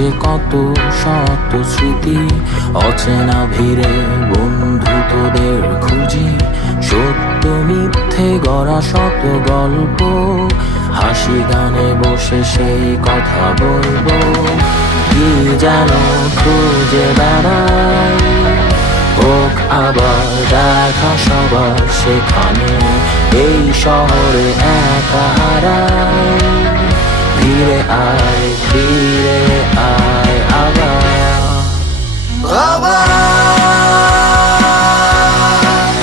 আছে কত শত স্মৃতি, অচেনা ভিড়ে বন্ধু তোদের খুঁজি, সত্য মিথ্যে গড়া শত গল্প, হাসি গানে বসে সেই কথা বলবো। কি যেন খুঁজে বেড়াই, হোক আবার দেখা সবার সেখানে, এই শহরে একা হারাই। ফিরে আয়, ফিরে আয় আবার।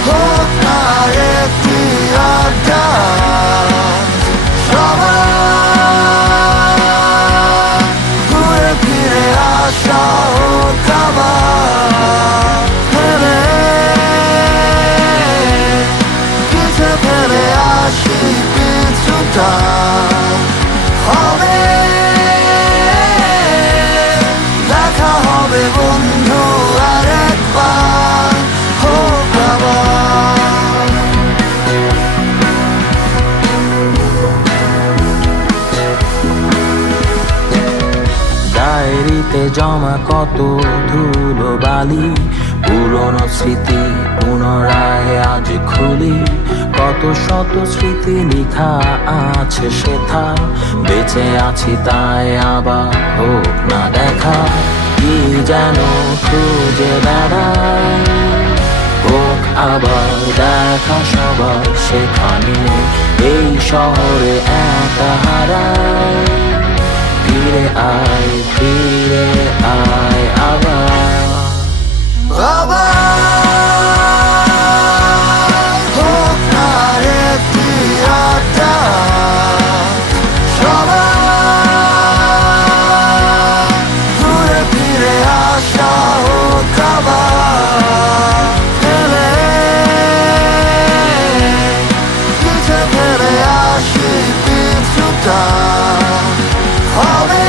হোক না একটি আড্ডা, সবার ঘুরে ফিরে আসা হোক আবার। ফেলে পিছে ফেলে আসি কিছুটা, হবে দেখা হবে বন্ধু আরেকবার, হোক আবার। ডায়েরিতে জমা কত ধুলো বালি, পুরনো স্মৃতি পুনরায় আজ খুলি, কত শত স্মৃতি লিখা আছে সেথা, বেঁচে আছি তাই আবার হোক না দেখা। কি যেন খুঁজে বেড়াই, হোক আবার দেখা সবার সেখানে, এই শহরে একা হারাই। ফিরে আয়, ফিরে আয় আবার। হোক না একটি আড্ডা, সবার ঘুরে ফিরে আসা হোক আবার। ফেলে পিছে ফেলে আসি কিছুটা, হবে